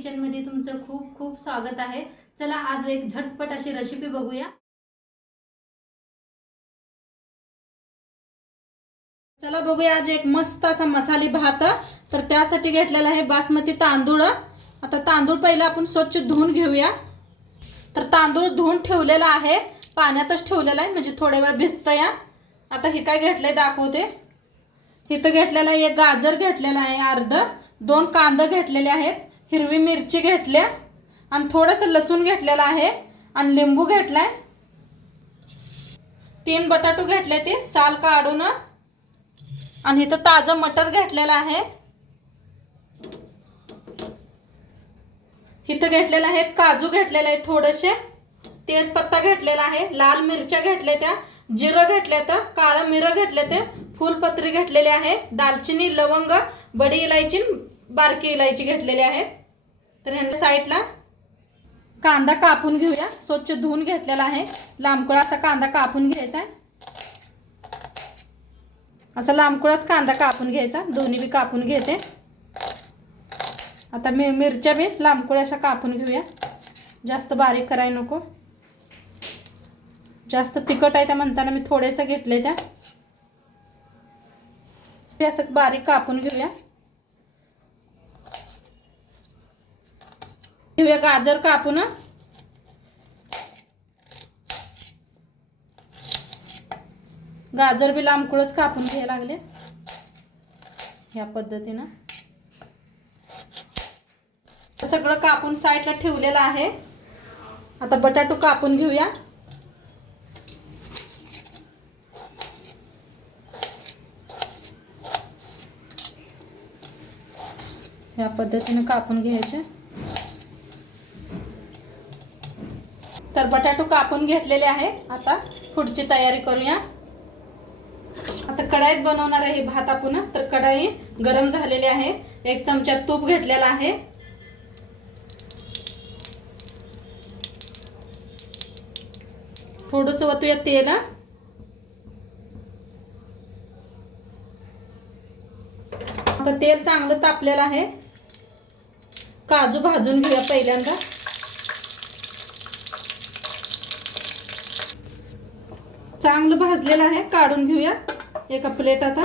किचनमध्ये तुमचं खूप खूप स्वागत आहे। चला आज एक झटपट अशी रेसिपी बघूया। चला बघूया आज एक मस्त असा मसाली भात। तर त्यासाठी घेतलेला आहे बासमती तांदूळ। आता तांदूळ पहिला आपण स्वच्छ धुवून घेऊया। तर तांदूळ धुवून ठेवलेला आहे, पाण्यातच ठेवलेला आहे म्हणजे थोडा वेळ भिजतया। आता हे काय घेतलंय दाखवते। इथं घेतलेला एक गाजर घेतलेला आहे अर्ध, 2 कांदा घेतलेले आहेत, हिरवी मिरची घेतल्या आणि थोडंसं लसूण घेतलेला आहे आणि लिंबू घेतलाय। 3 बटाटू घेतले ते साल काढून आणि इथं ताजा मटर घेतलेला आहे। इथं घेतलेला आहे काजू घेतलेले आहेत, थोडेसे तेजपत्ता घेतलेला आहे, लाल मिरच्या घेतल्या त्या, जिरं घेतले तर, काळं मिरं घेतले ते, फुलपत्री घेतलेले आहे, दालचिनी लवंग बडी इलायची बारकी इलायची घेतलेली आहे। तर ह्या साईडला कांदा कापून घेऊया, स्वच्छ धुवून घेतलेला आहे। लांबकुळा असा कांदा कापून घ्यायचा आहे, असा लांबकुळाच कांदा कापून घ्यायचा, दोन्ही बी कापून घेते। आता मिरच्या बी लांबकुळ्या अशा कापून घेऊया, जास्त बारीक कराय नको, जास्त तिखट आहे त्या म्हणताना मी थोडेसे घेतले त्या। ते असं बारीक कापून घेऊया। घेऊया गाजर कापून, गाजर बी लांबकुळच कापून घ्यायला लागले या पद्धतीने। सगळं कापून साईडला ठेवलेलं आहे। आता बटाटू कापून घेऊया। या पद्धतीने कापून घ्यायचे। तर बटाटू कापून घेतलेले आहे, आता पुढची तयारी करूया। आता कढाईत बनवणार आहे भात आपण। तर कढाई गरम झालेली आहे, 1 चमचा तूप घेतलेला आहे, थोडंसं वतूया तेल। आता तेल चांगलं तापलेलं आहे, काजू भाजून घेऊया पहिल्यांदा। चांगलं भाजलेलं आहे, काढून घेऊया एका प्लेटात।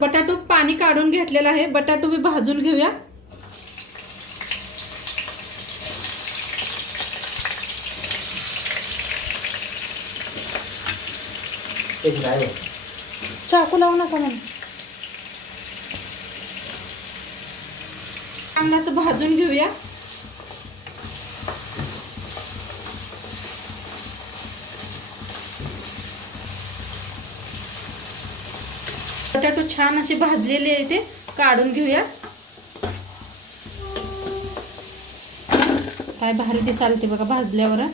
बटाटू पाणी काढून घेतलेलं आहे, बटाटू बी भाजून घेऊया। चाकू लावू नका मला। चांगलं असं भाजून घेऊया। बटाटू छान अशी भाजलेली आहे, ते काढून घेऊया। काय भारी दिसायला ते बघा भाजल्यावर।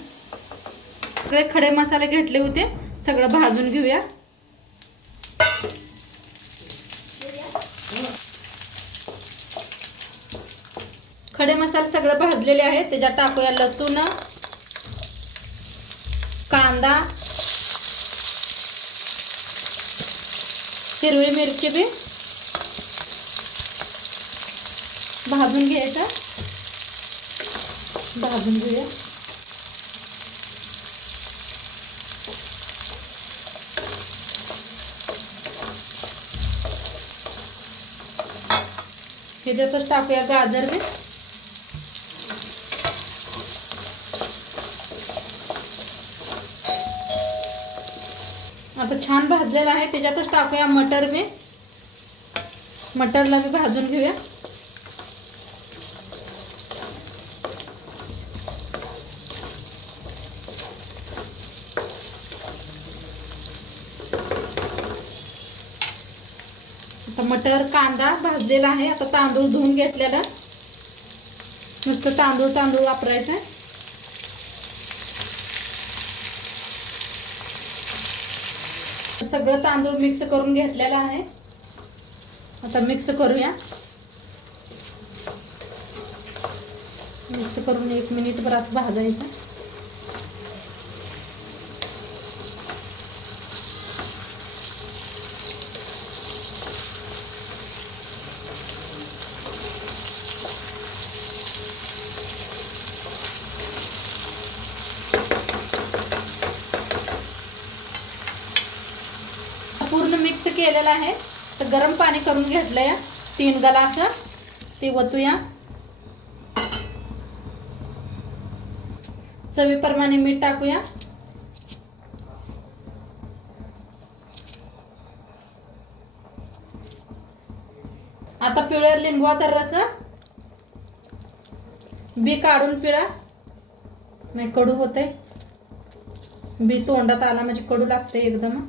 सगळे खडे मसाले घेतले होते, सगळं भाजून घेऊया। खडे मसाले सगळं भाजलेले आहेत, त्याच्यात टाकूया लसूण, कांदा, हिरवी मिरची बी भाजून घ्यायचं, भाजून घेऊया। हे त्यातच टाकूया गाजर बी, आता छान भाजलेला आहे, त्याच्यातच टाकूया मटर बी, मटरला बी भाजून घेऊया। आता मटर कांदा भाजलेला आहे। आता तांदूळ धुवून घेतलेला, नुसतं तांदूळ वापरायचं आहे। सगळं तांदूळ मिक्स करून घेतलेला आहे, आता मिक्स करूया। मिक्स करून 1 मिनिटभर असं भाजायचं। केलेला आहे. तर गरम पाणी करून घेतलंय 3 ग्लास, ते ओतूया. चवीप्रमाणे मीठ टाकूया. आता पिळूया लिंबूचा रस. बी काढून पिळा, नाही कडू होते. बी तोंडात आला म्हणजे कडू लागते एकदम.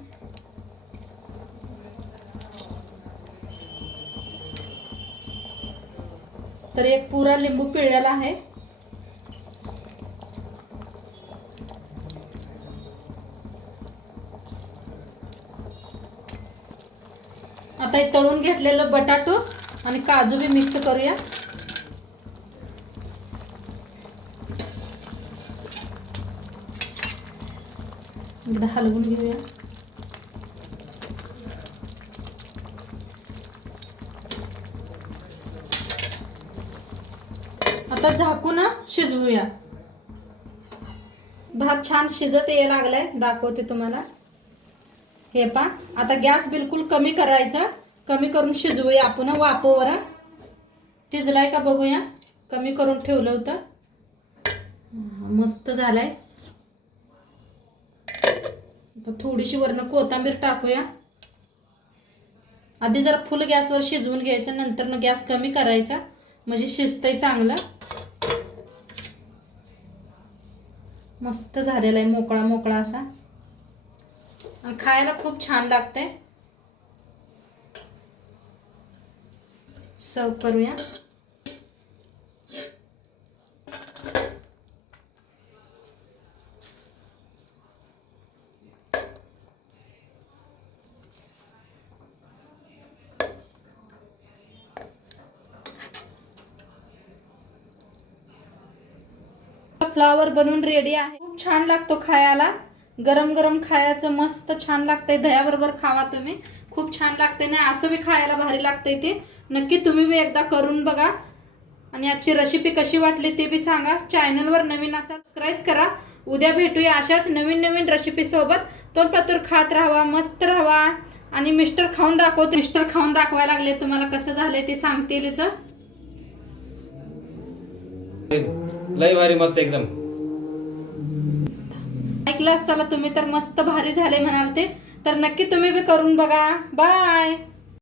तर एक पुरा लिंबू पिळलेला आहे. आता हे तळून घेतलेलं बटाटो आणि काजू बी मिक्स करूया. एकदा हलवून घेऊया. आता झाकून शिजवूया. भात छान शिजत यायला लागलाय, दाखवते तुम्हाला. हे पा, आता गॅस बिलकुल कमी करायचा. कमी करून शिजवूया आपण वाफेवर. शिजलाय का बघूया. कमी करून ठेवलं होतं. मस्त झालाय. आता थोडीशी वरनं कोथिंबीर टाकूया. आधी जरा फुल गॅसवर शिजवून घ्यायचं, नंतर न गॅस कमी करायचा म्हणजे शिजतंय चांगलं. मस्त झालेला आहे, मोकळा मोकळा असा, आणि खायला खूप छान लागते. सर्व करूया. फ्लावर बनवून रेडी आहे. खूप छान लागतो खायला. गरम गरम खायचं मस्त छान लागतंय. दह्याबरोबर खावा तुम्ही, खूप छान लागते ना. असं बी खायला भारी लागतंय. ते नक्की तुम्ही बी एकदा करून बघा. आणि आजची रेसिपी कशी वाटली ते बी सांगा. चॅनलवर नवीन असाल सबस्क्राईब करा. उद्या भेटूया अशाच नवीन नवीन रेसिपी सोबत. तोंडपातूर खात राहावा, मस्त राहावा. आणि मिस्टर खाऊन दाखवते. मिस्टर खाऊन दाखवायला लागले, तुम्हाला कसं झालंय ते सांगतीलच. लय भारी, मस्त एकदम. ऐकलं चला तुम्ही तर मस्त भारी झाले म्हणाल ते. तर नक्की तुम्ही बी करून बघा. बाय.